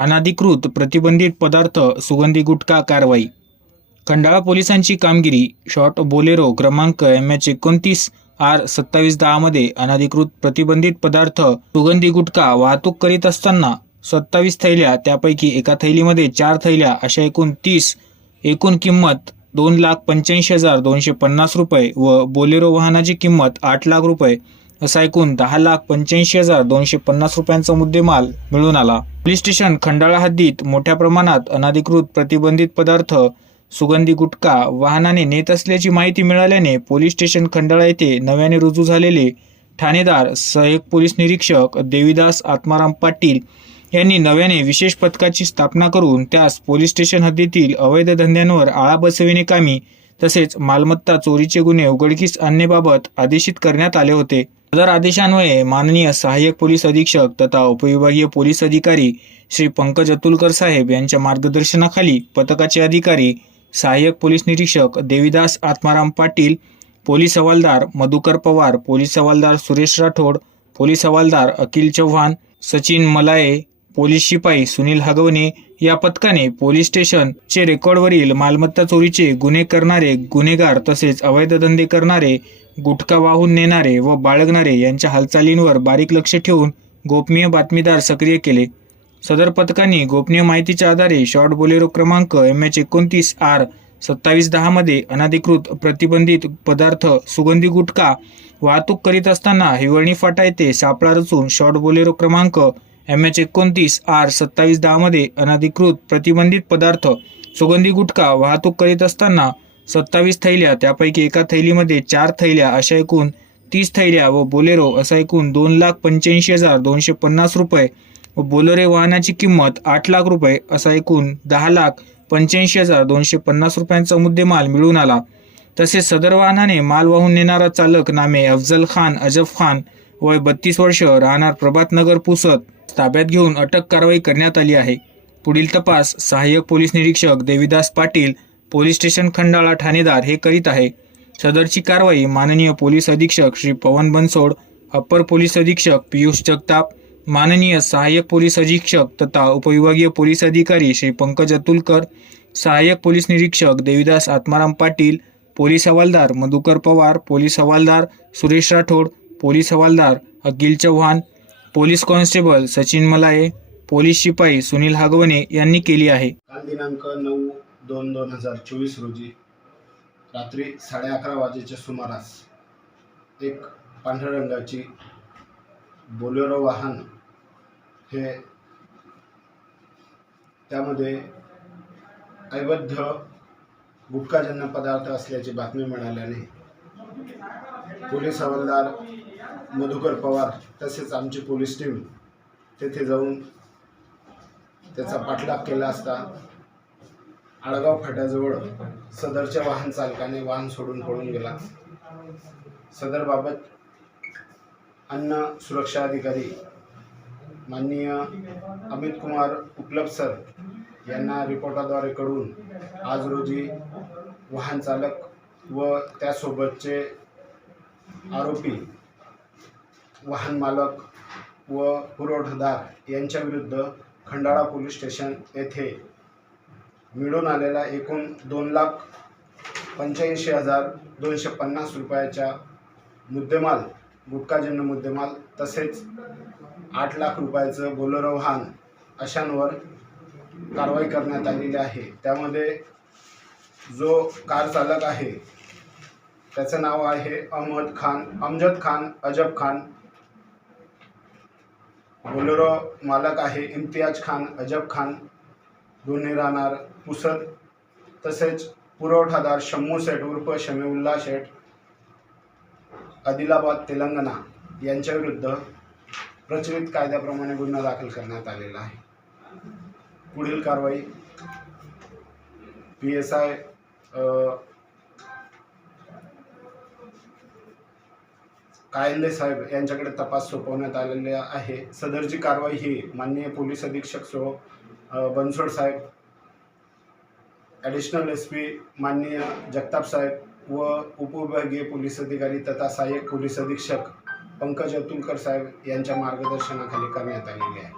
अनाधिकृत प्रतिबंधित पदार्थ सुगंधी गुटखा कारवाई. खंडाळा पोलिसांची कामगिरी शॉर्ट बोलेरो क्रमांक एम एच एकोणतीस आर सत्तावीस दहामध्ये अनाधिकृत प्रतिबंधित पदार्थ सुगंधी गुटखा वाहतूक करीत असताना सत्तावीस थैल्या त्यापैकी एका थैलीमध्ये चार थैल्या अशा एकूण तीस एकूण किंमत दोन लाख पंच्याऐंशी हजार दोनशे पन्नास रुपये व बोलेरो वाहनाची किंमत आठ लाख रुपये असा ऐकून दहा लाख पंच्याऐंशी हजार दोनशे पन्नास रुपयांचा मुद्देमाल मिळून आला. पोलीस स्टेशन खंडाळा हद्दीत मोठ्या प्रमाणात अनाधिकृत प्रतिबंधित पदार्थ सुगंधी गुटखा वाहनाने नेत असल्याची माहिती मिळाल्याने पोलीस स्टेशन खंडाळा येथे नव्याने रुजू झालेले ठाणेदार सहाय्यक पोलीस निरीक्षक देवीदास आत्माराम पाटील यांनी नव्याने विशेष पथकाची स्थापना करून त्यास पोलीस स्टेशन हद्दीतील अवैध धंद्यांवर आळा बसविणे कामी तसेच मालमत्ता चोरीचे गुन्हे उघडकीस आणण्याबाबत आदेशित करण्यात आले होते. सदर आदेशान्वये माननीय सहाय्यक पोलीस अधीक्षक तथा उपविभागीय पोलीस अधिकारी श्री पंकज अतुलकर साहेब यांच्या मार्गदर्शनाखाली पथकाचे अधिकारी सहाय्यक पोलीस निरीक्षक देविदास आत्माराम पाटील पोलीस हवालदार मधुकर पवार पोलीस हवालदार सुरेश राठोड पोलीस हवालदार अखिल चव्हाण सचिन मलाये पोलीस शिपाई सुनील हगवणे या पथकाने पोलीस स्टेशनचे रेकॉर्डवरील मालमत्ता चोरीचे गुन्हे करणारे गुन्हेगार तसेच अवैध धंदे करणारे गुटखा वाहून नेणारे व बाळगणारे यांच्या हालचालींवर बारीक लक्ष ठेवून गोपनीय बातमीदार सक्रिय केले. सदर पथकाने गोपनीय माहितीच्या आधारे शॉर्ट बोलेरो क्रमांक एम एच एकोणतीस आर सत्तावीस दहामध्ये अनाधिकृत प्रतिबंधित पदार्थ सुगंधी गुटखा वाहतूक करीत असताना हिवळणी फाटा येथे सापळा रचून शॉर्ट बोलेरो क्रमांक एम एच एकोणतीस आर सत्तावीस दहामध्ये अनाधिकृत प्रतिबंधित पदार्थ सुगंधी गुटखा वाहतूक करीत असताना सत्तावीस थैल्या त्यापैकी एका थैलीमध्ये चार थैल्या अशा एकूण तीस थैल्या व बोलेरो असा एकूण दोन लाख पंच्याऐंशी हजार दोनशे पन्नास रुपये व बोलेरो वाहनाची किंमत आठ लाख रुपये असा एकूण दहा लाख पंच्याऐंशी हजार दोनशे पन्नास रुपयांचा मुद्देमाल मिळून आला. तसेच सदर वाहनाने माल वाहून नेणारा चालक नामे अफजल खान अजब खान वय बत्तीस वर्ष राहणार प्रभातनगर पुसत ताब्यात घेऊन अटक कारवाई करण्यात आली आहे. पुढील तपास सहाय्यक पोलीस निरीक्षक देविदास पाटील पोलीस स्टेशन खंडाळा ठाणेदार हे करीत आहे. सदरची कारवाई माननीय पोलीस अधीक्षक श्री पवन बनसोड अप्पर पोलीस अधीक्षक पियुष जगताप माननीय सहाय्यक पोलीस अधीक्षक तथा उपविभागीय पोलीस अधिकारी श्री पंकज अतुलकर सहाय्यक पोलीस निरीक्षक देविदास आत्माराम पाटील पोलीस हवालदार मधुकर पवार पोलीस हवालदार सुरेश राठोड पोलीस हवालदार Akhil Chavan police constable Sachin Malaye police शिपाई सुनील हागवणे यांनी केली आहे. काल दिनांक नऊ दोन दोन हजार चोवीस रोजी रात्री साडे अकरा वाजेच्या सुमारास एक पांढऱ्या रंगाची बोलेरो वाहन हे त्यामध्ये ऐबद्ध गुटखाजन्य पदार्थ असल्याची बातमी मिळाल्याने पोलीस हवालदार मधुकर पवार तसेच आमची पोलीस टीम तेथे जाऊन त्याचा पाठलाग केला असता आळगाव फाट्याजवळ सदरच्या वाहन चालकाने वाहन सोडून पळून गेला. सदरबाबत अन्न सुरक्षा अधिकारी माननीय अमित कुमार उपलब्ध सर यांना रिपोर्टाद्वारे कळून आज रोजी वाहन चालक व त्यासोबतचे आरोपी वाहन मालक व पुरवठादार यांच्याविरुद्ध खंडाळा पोलीस स्टेशन येथे मिळून आलेला एकूण दोन लाख पंच्याऐंशी हजार दोनशे पन्नास रुपयाच्या मुद्देमाल गुटखाजन्य मुद्देमाल तसेच आठ लाख रुपयाचं बोलेरो वाहन अशांवर कारवाई करण्यात आलेली आहे. त्यामध्ये जो कार चालक आहे त्याचं नाव आहे अहमद खान अमजद खान अजब खान बोलेरो मालक आहे इम्तियाज खान अजब खान दोन्ही राहणार पुसद तसेच पुरवठादार शम्मू शेठ उर्फ शमीउल्ला शेठ आदिलाबाद तेलंगणा यांच्याविरुद्ध प्रचलित कायद्याप्रमाणे गुन्हा दाखल करण्यात आलेला आहे. पुढील कारवाई पी एस आय कायंदे साहेब यांच्याकडे तपास सोपवण्यात आलेले आहे. सदरची कारवाई ही माननीय पोलीस अधीक्षक सो बनसोड साहेब ॲडिशनल एस पी माननीय जगताप साहेब व उपविभागीय पोलीस अधिकारी तथा सहाय्यक पोलीस अधीक्षक पंकज अतुलकर साहेब यांच्या मार्गदर्शनाखाली करण्यात आलेली आहे.